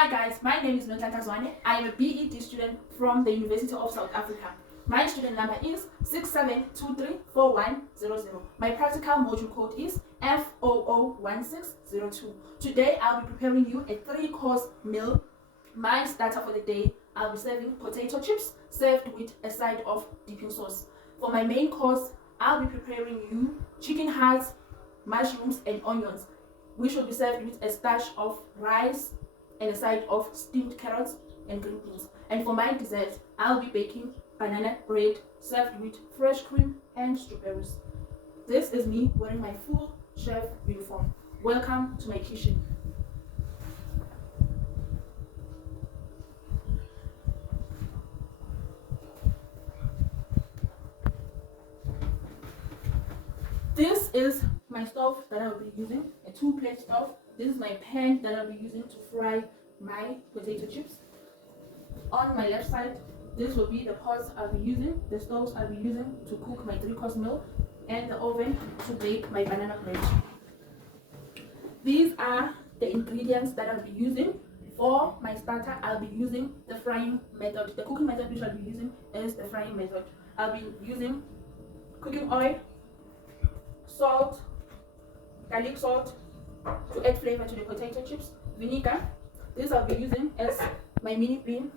Hi guys, my name is Notaka. I am a BEd student from the University of South Africa. My student number is 67234100. My practical module code is FOO1602. Today I'll be preparing you a 3-course meal. My starter for the day, I'll be serving potato chips served with a side of dipping sauce. For my main course, I'll be preparing you chicken hearts, mushrooms and onions, which will be served with a starch of rice and a side of steamed carrots and green beans. And for my dessert, I'll be baking banana bread served with fresh cream and strawberries. This is me wearing my full chef uniform. Welcome to my kitchen. This is my stove that I'll be using, a 2-plate stove. This is my pan that I'll be using to fry my potato chips. On my left side, this will be the pots I'll be using, the stoves I'll be using to cook my 3-course meal, and the oven to bake my banana bread. These are the ingredients that I'll be using. For my starter, I'll be using the frying method. The cooking method which I'll be using is the frying method. I'll be using cooking oil, salt, garlic salt to add flavor to the potato chips, vinegar. This I'll be using as my mini bean.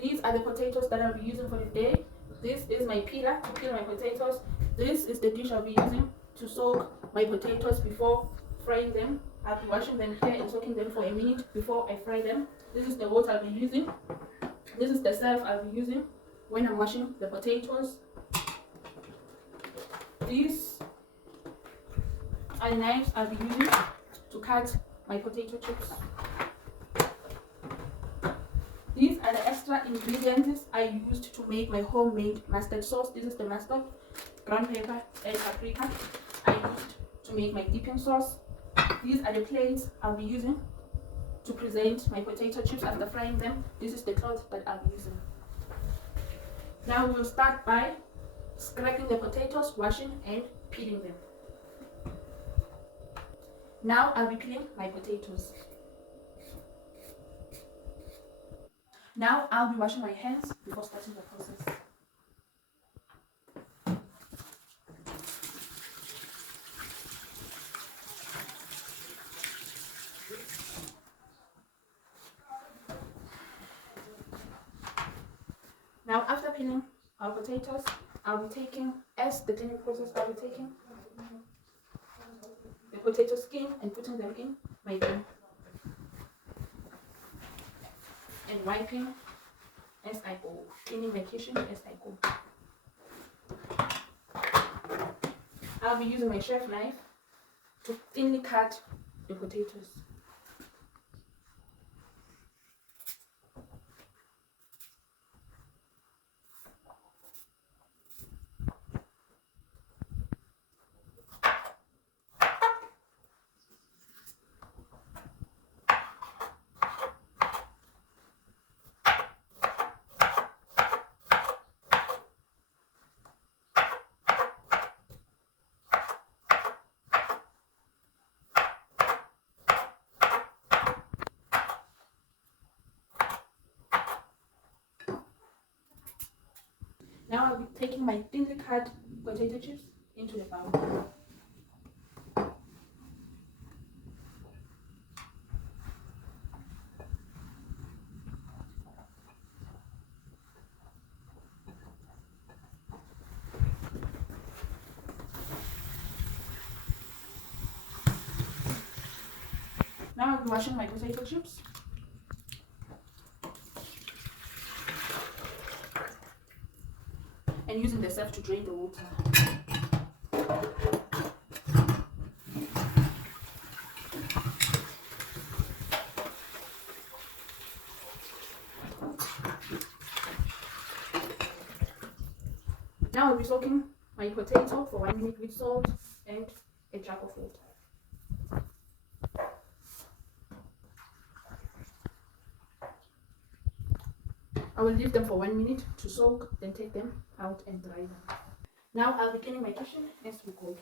These are the potatoes that I'll be using for the day. This is my peeler to peel my potatoes. This is the dish I'll be using to soak my potatoes before frying them. I'll be washing them here and soaking them for a minute before I fry them. This is the water I'll be using. This is the salve I'll be using when I'm washing the potatoes. These are the knives I'll be using to cut my potato chips. These are the extra ingredients I used to make my homemade mustard sauce. This is the mustard, ground pepper and paprika I used to make my dipping sauce. These are the plates I'll be using to present my potato chips after frying them. This is the cloth that I'll be using. Now we'll start by scraping the potatoes, washing and peeling them. Now I'll be peeling my potatoes. Now I'll be washing my hands before starting the process. Now after peeling our potatoes, I'll be taking, as the cleaning process, I'll be taking the potato skin and putting them in my bin and wiping as I go, cleaning my kitchen as I go. I'll be using my chef knife to thinly cut the potatoes. Now I'll be taking my thinly cut potato chips into the bowl. Now I'll be washing my potato chips. And using the salve to drain the water. Now I'll be soaking my potato for 1 minute with salt and a jug of water. I will leave them for 1 minute to soak, then take them out and dry them. Now I'll be cleaning my kitchen as we go.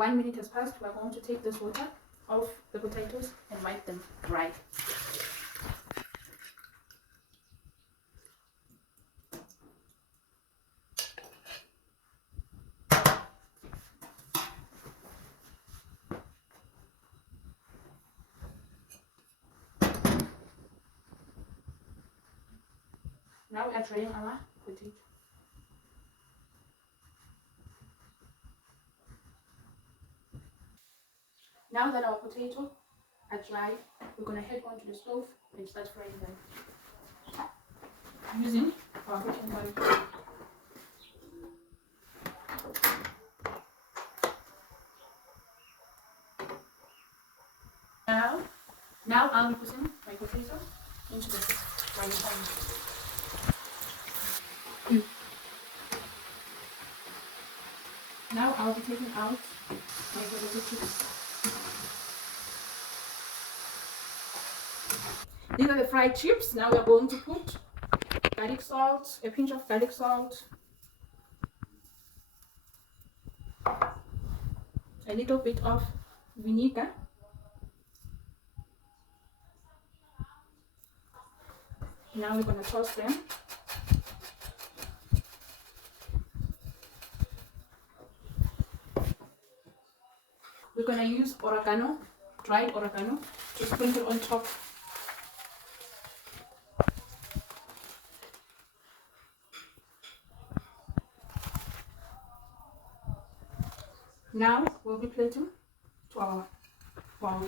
1 minute has passed, we're going to take this water off the potatoes and wipe them dry. Now we are drying our potato. Now that our potato are dry, we're going to head onto the stove and start frying them using our cooking oil. Now I'll be putting my potato into the frying pan. Now I'll be taking out my potato chips. These are the fried chips. Now we are going to put garlic salt, a pinch of garlic salt, a little bit of vinegar, now we're going to toss them. We're going to use oregano, dried oregano, to sprinkle on top. Now we'll be plating to our bowl.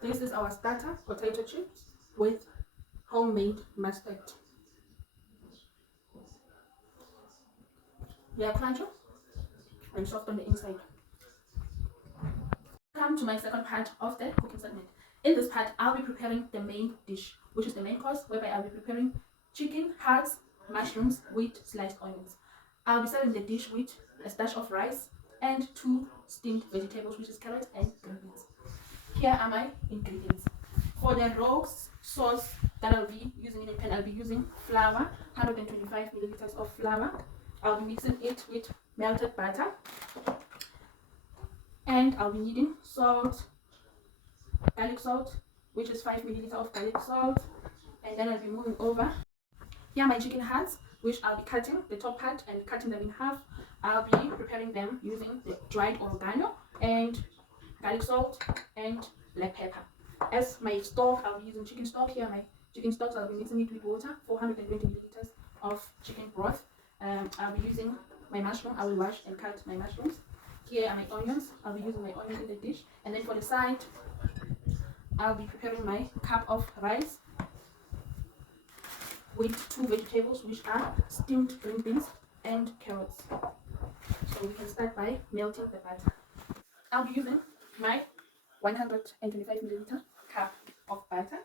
This is our starter potato chips with homemade mustard. They are crunchy and soft on the inside. Come to my second part of the cooking segment. In this part, I'll be preparing the main dish, which is the main course, whereby I'll be preparing chicken hearts, mushrooms with sliced onions. I'll be serving the dish with a dash of rice and 2 steamed vegetables, which is carrot and green beans. Here are my ingredients. For the roast sauce that I'll be using in the pan, I'll be using flour, 125 milliliters of flour. I'll be mixing it with melted butter, and I'll be needing salt, garlic salt, which is 5 milliliters of garlic salt, and then I'll be moving over. Here are my chicken hearts, which I'll be cutting the top part and cutting them in half. I'll be preparing them using the dried oregano and garlic salt and black pepper. As my stock, I'll be using chicken stock. Here are my chicken stocks. I'll be mixing it with water, 420 milliliters of chicken broth. I'll be using my mushroom. I will wash and cut my mushrooms. Here are my onions. I'll be using my onions in the dish. And then for the side, I'll be preparing my cup of rice with 2 vegetables, which are steamed green beans and carrots. So we can start by melting the butter. I'll be using my 125 milliliter cup of butter.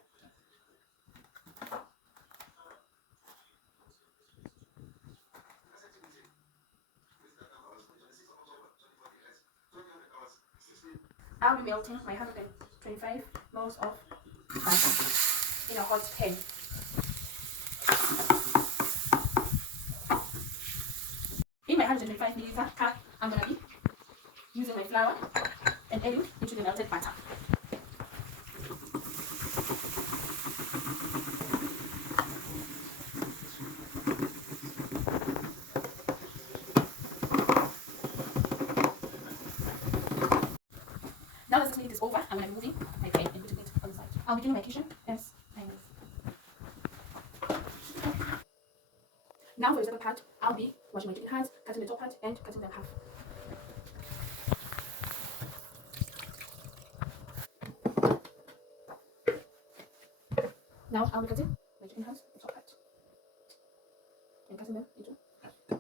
I'll be melting my 125 ml of butter in a hot pan. In my 125 milliliter cup, I'm going to be using my flour and adding into the melted butter. Now that this minute is over, I'm going to be moving my pan and putting it on the side. I'll be doing my kitchen as I move. Now for the second part, I'll be washing my chicken hearts, cutting the top part and cutting them half. Now I'll be cutting my chicken hearts, the top part, and cutting them into half.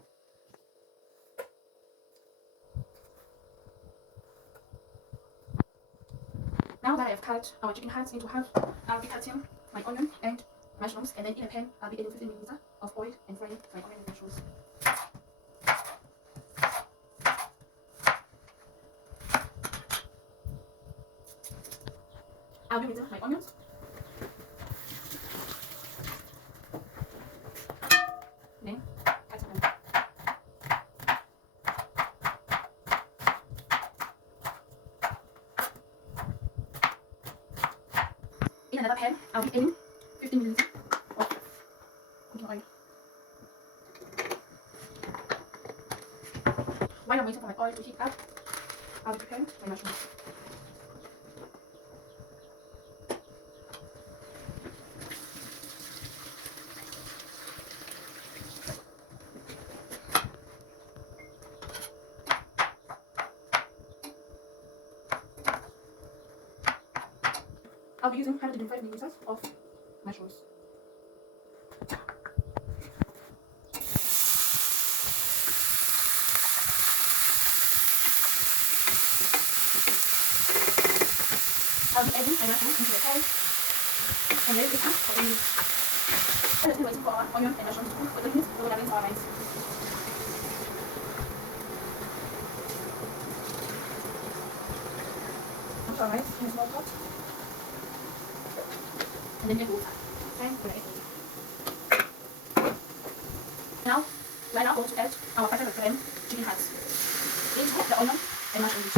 Now that I have cut our chicken hearts into half, I'll be cutting my onion and mushrooms, and then in a pan I'll be adding 15 milliliters of oil and frying my onion and mushrooms. I'll be rinsing my onions. Then cut them. In another pan, I'll be adding 15 milliliters of cooking oil. While I'm waiting for my oil to heat up, I'll be preparing my mushrooms. I'll be using 105 milliliters of mushrooms. I'll be adding my mushrooms into the pan and let it cook for 3 minutes. While I'm waiting for our onion and mushrooms to cook for 3 minutes, we're going to rinse our rice. Put our rice in a small pot and then add water. And we're going to add water. Now, we're now going to add our 500 gram chicken hearts into the onion and mushroom dish.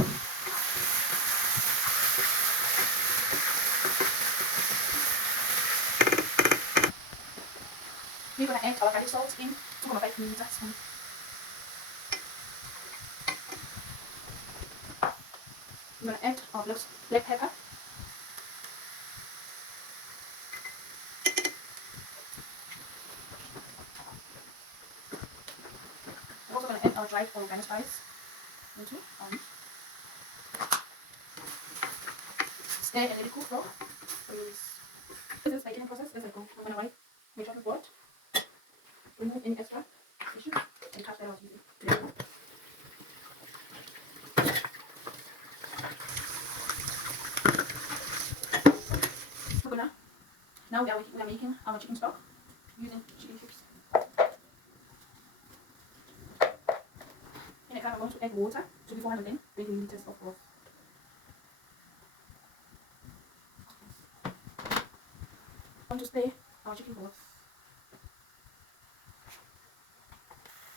We're going to add our garlic salt in 2.5 milliliters spoon. We're going to add our black pepper. We're also going to add our dried oregano spice into our meat. Stir and let it cook for 3 minutes. This is the baking process. Let's go. We're going to wipe my chopping board, remove any extra tissue, and cut that out easily. Now we are making our chicken stock using chicken cubes. In a cup, I'm going to add water to be 420 milliliters of broth. I'm going to stir our chicken broth.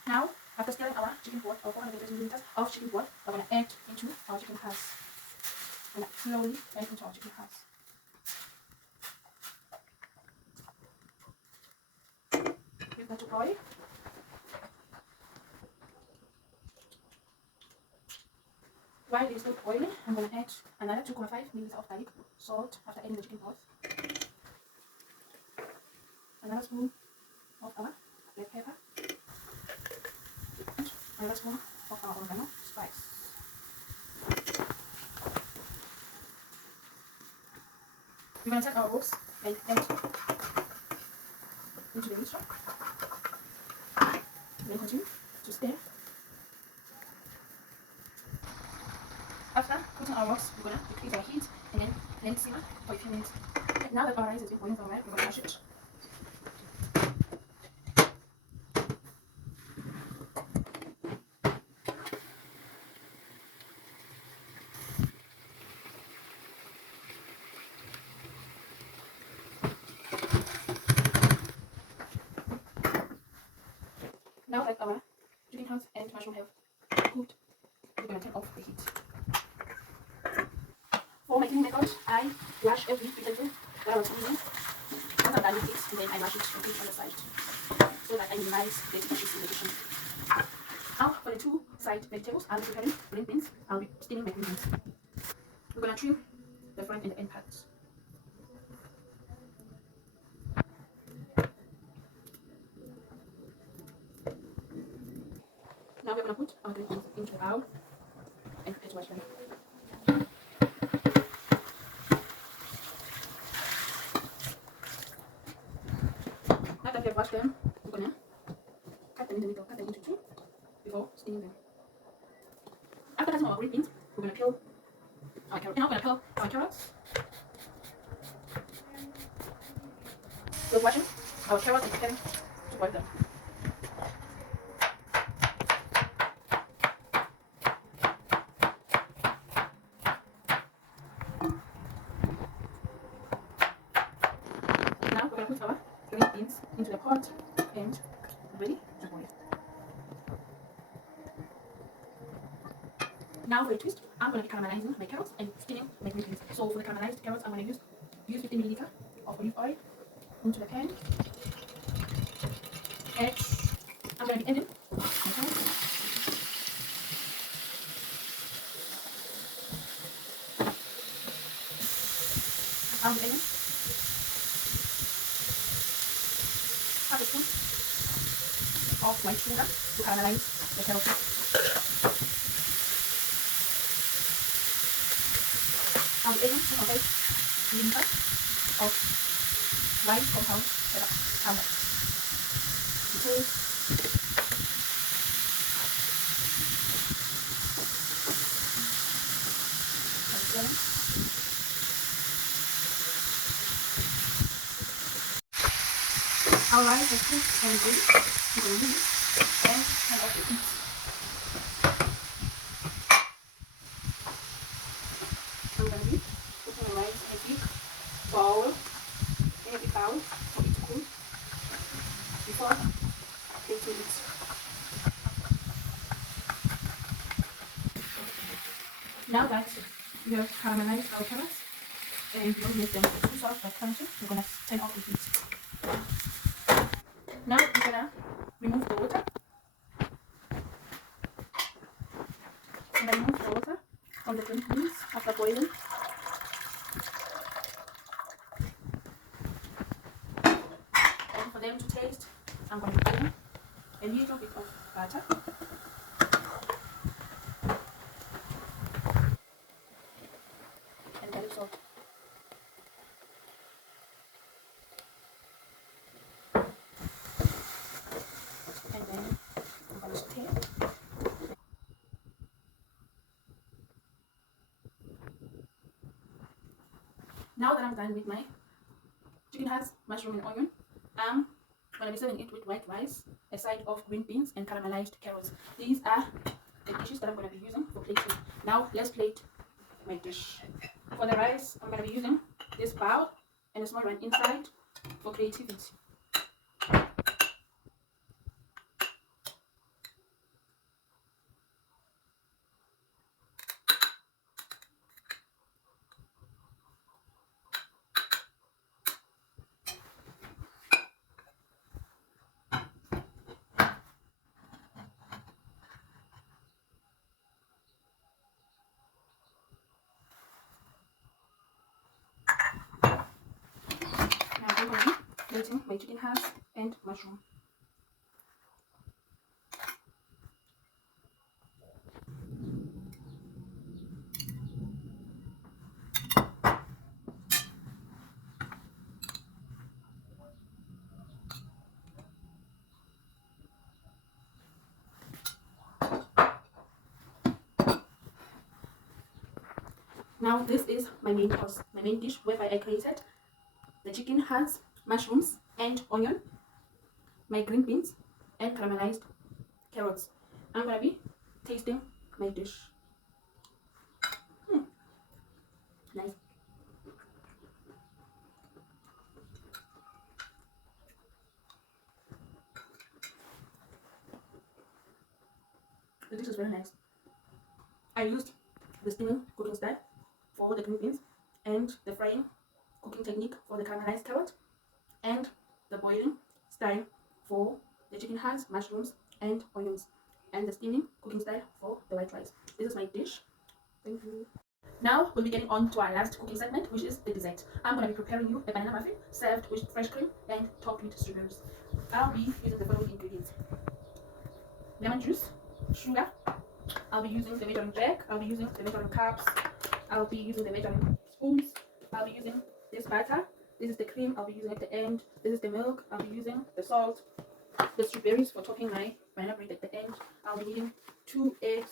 Now, after stirring our chicken broth, or 420 milliliters of chicken broth, we're going to add into our chicken hearts. We're going to slowly add into our chicken hearts. We're going to boil. While it is still boiling, I'm going to add another 2.5 milliliters of garlic salt after adding the chicken broth. Another spoon of our black pepper. And another spoon of our oregano spice. We're going to take our roots and add into the mixture. Then continue to stir. After putting our rocks, we're going to decrease our heat and then let it simmer for a few minutes. Now that our rice has been boiling for a while, we're going to mash it. Now that our chicken hearts and mushroom have cooked, we're going to turn off the heat. For my cleaning method, I wash every utensil that I was using. Once I'm done with it, and then I wash it and put it on the side so that I minimize the dishes in the kitchen. Now for the 2 side vegetables, I'll be preparing green beans. I'll be steaming my green beans. We're going to trim the front and the end parts. Now we're going to put our green beans into the bowl and prepare to wash them. Now that we have washed them, we're going to cut them in the middle, cut them into 2 before steaming them. After cutting our green beans, we're going to peel our carrots. Now we're going to peel our carrots. with washing our carrots and preparing to boil them. Now we're going to put our green beans into the pot and ready to boil. Now for a twist, I'm going to be caramelizing my carrots and steaming my green beans. So for the caramelized carrots, I'm going to use 50 milliliter of olive oil into the pan. And I'm going to be adding my carrots. I'll be adding half a spoon of white sugar to caramelize the carrots. I'll be adding 200 milliliter of white compound caramel. Our rice is cooked and ready to go in and turn off the heat. I'm going to be putting the rice in a big bowl for it to cool before plating it. Now that we have caramelized our carrots and we don't make them too soft or crunchy, we're going to turn off the heat. Now we're going to remove the water. I'm going to remove the water from the green beans after boiling. And for them to taste, I'm going to put in a little bit of butter. And garlic salt. And then I'm going to saute. Now that I'm done with my chicken has mushroom and onion, I'm going to be serving it with white rice, a side of green beans, and caramelized carrots. These are the dishes that I'm going to be using for plating. Now let's plate my dish. For the rice, I'm going to be using this bowl and a small one inside for creativity. Now I'm going to be plating my chicken hearts and mushroom. Now this is my main course, my main dish, whereby I created the chicken hearts, mushrooms and onion, my green beans and caramelized carrots. I'm going to be tasting my dish. Nice. The dish is very nice. I used the steaming cooking style for the green beans and the frying cooking technique for the caramelized carrot and the boiling style for the chicken hearts, mushrooms and onions, and the steaming cooking style for the white rice. This is my dish. Thank you. Now we'll be getting on to our last cooking segment, which is the dessert. I'm going to be preparing you a banana muffin served with fresh cream and topped with strawberries. I'll be using the following ingredients: lemon juice, sugar. I'll be using the measuring jug. I'll be using the measuring cups. I'll be using the measuring spoons. I'll be using this butter. This is the cream I'll be using at the end. This is the milk. I'll be using the salt, the strawberries for topping my banana bread at the end. I'll be needing 2 eggs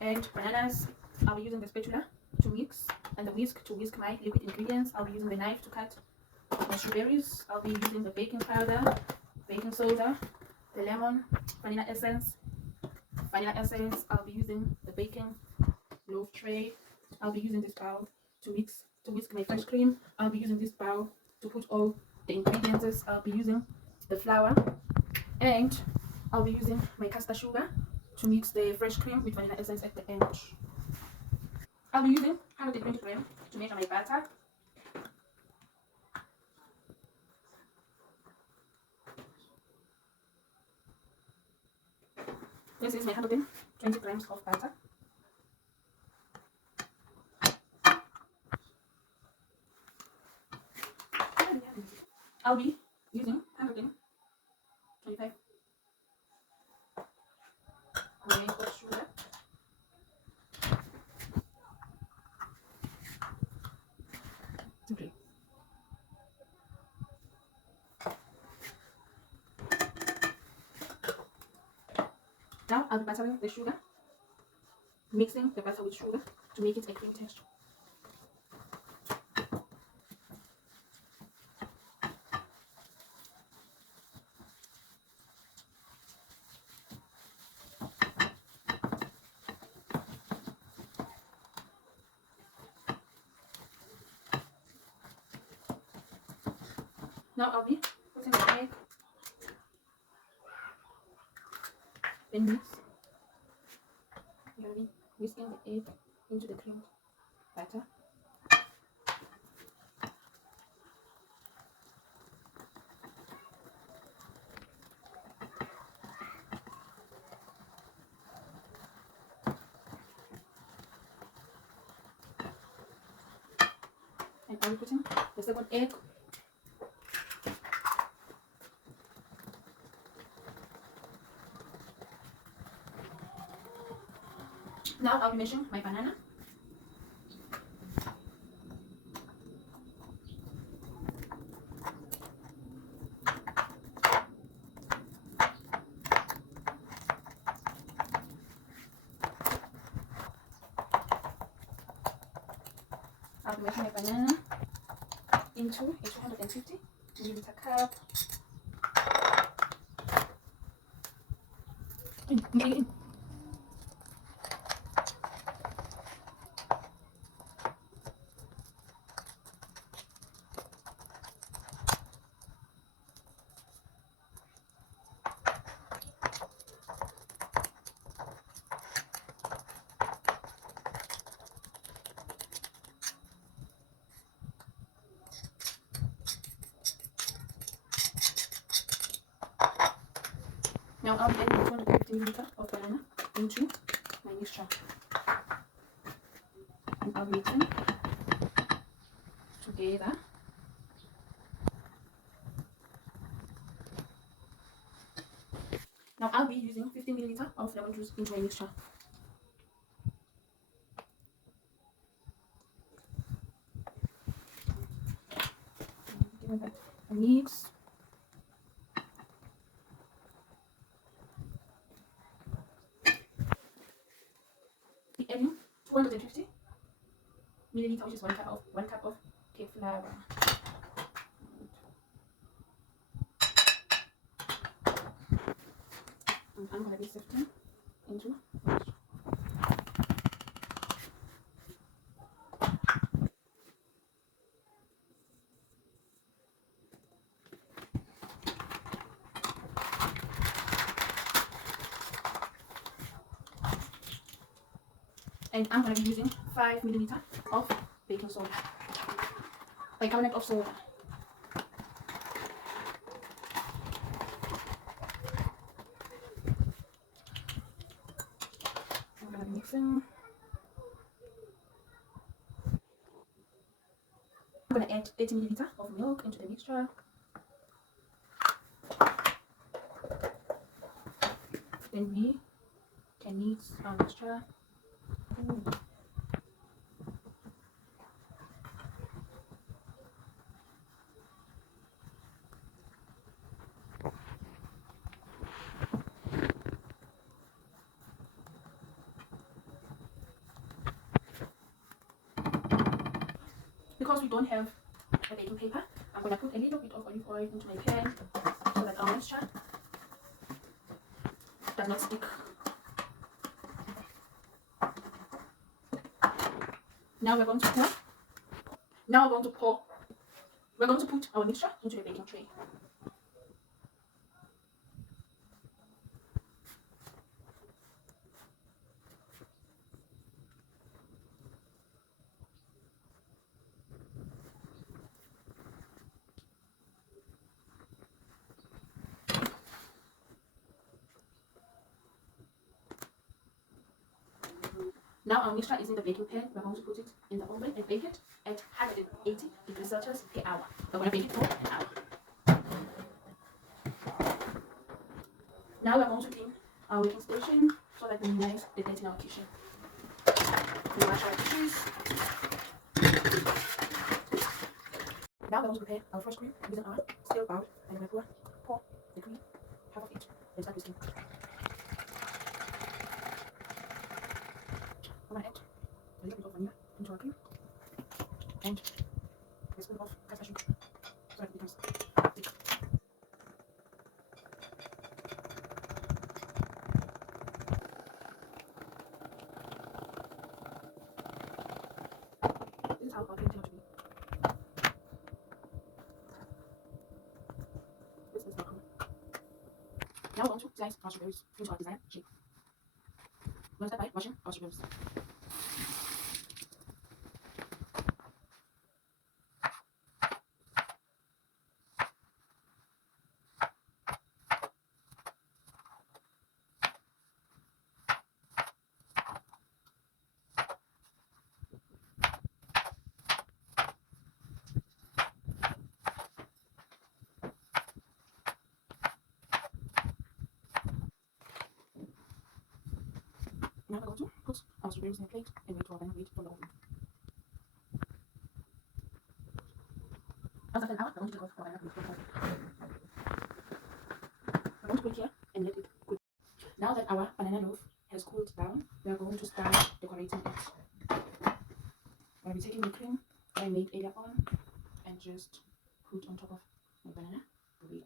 and bananas. I'll be using the spatula to mix and the whisk to whisk my liquid ingredients. I'll be using the knife to cut the strawberries, I'll be using the baking powder, baking soda, the lemon, vanilla essence. I'll be using the baking loaf tray. I'll be using this bowl to whisk my fresh cream. I'll be using this bowl to put all the ingredients. I'll be using the flour, and I'll be using my caster sugar to mix the fresh cream with vanilla essence at the end. I'll be using 120 grams to measure my butter. This is my 120 grams of butter. I'll be using 125 grams of sugar. Okay. Now I'll be buttering the sugar, mixing the butter with sugar to make it a cream texture. Now I'll be putting the egg in this. I'll be whisking the egg into the cream batter. And I'll be putting the second egg. Now I'll be mashing my banana. I'll be mashing my banana into a 250 milliliter cup. Now I'll be adding 250 milliliter of banana into my mixture. And I'll be mixing together. Now I'll be using 50 milliliter of lemon juice into my mixture. Give that a mix. Adding 250 milliliter, which is one cup of cake flour. And I'm gonna be sifting into this. And I'm going to be using 5 milliliter of baking soda, bicarbonate of soda. I'm going to be mixing. I'm going to add 30 milliliter of milk into the mixture. Then we can mix our mixture. Because we don't have a baking paper, I'm going to put a little bit of olive oil into my pan so that our mixture does not stick. Now we're going to pour. We're going to put our mixture into a baking tray. Now our mixture is in the baking pan. We're going to put it in the oven and bake it at 180 degrees Celsius per hour. We're going to bake it for an hour. Now we're going to clean our baking station so that we minimize the dirt in our kitchen. We wash our dishes. Now we're going to prepare our fresh cream using our steel bowl, and we're going to pour the cream, half of it, and start whisking. I'm going to add a little bit of vanilla into our cream and a spoon of castard sugar so that it becomes thick. This is how our cream turned out to be. This is our cream. Now we're going to slice our strawberries into our desired shape. We're going to start by washing our strawberries. Now we're going to put our strawberries in a plate and wait for our banana bread from the oven. After an hour, we're going to take out our banana bread from the oven. We're going to put it here and let it cool. Now that our banana loaf has cooled down, we are going to start decorating it. I'll be taking the cream that I made earlier on and just put on top of my banana bread.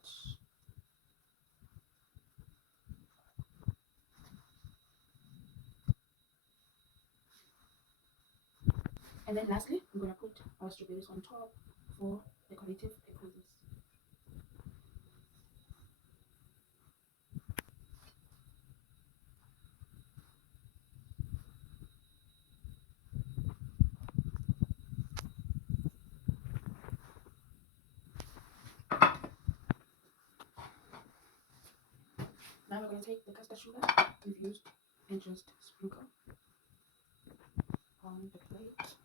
And then lastly, I'm going to put our strawberries on top for decorative purposes. Now we're going to take the custard sugar we've used and just sprinkle on the plate.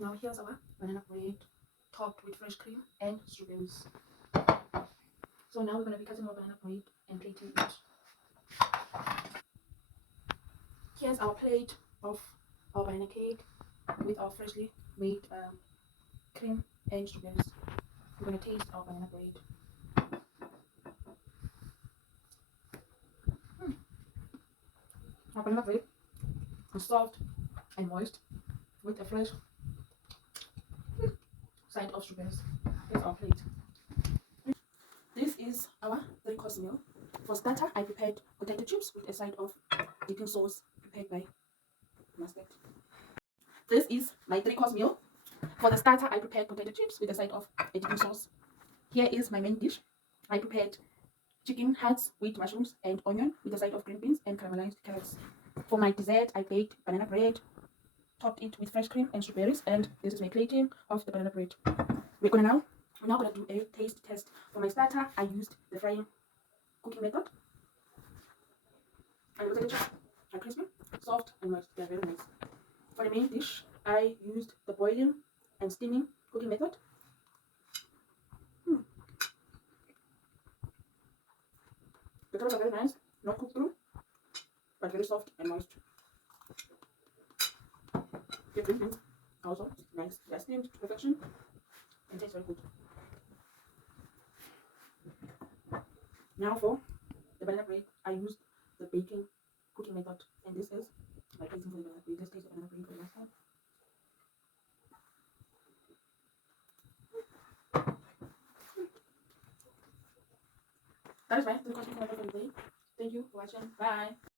Now here's our banana bread topped with fresh cream and strawberries. So now we're going to be cutting our banana bread and plating it. Here's our plate of our banana cake with our freshly made cream and strawberries. We're going to taste our banana bread. Our banana bread is soft and moist with a fresh side of strawberries. Here's our plate. This is our 3-course meal. For starter, I prepared potato chips with a side of dipping sauce prepared by mustard. This is my 3-course meal. For the starter, I prepared potato chips with a side of a dipping sauce. Here is my main dish. I prepared chicken hearts with mushrooms and onion with a side of green beans and caramelized carrots. For my dessert, I baked banana bread, topped it with fresh cream and strawberries, and this is my plating of the banana bread. We're now going to do a taste test. For my starter, I used the frying cooking method. And the potato chips are crispy, soft, and moist. They are very nice. For the main dish, I used the boiling and steaming cooking method. The carrots are very nice, not cooked through, but very soft and moist. The green beans also nice. They are steamed to perfection and taste very good. Now for the banana bread, I used the baking cooking method, and this is my plating for the banana bread. Let's taste the banana bread for the last time. That is my the cooking method for the day. Thank you for watching. Bye.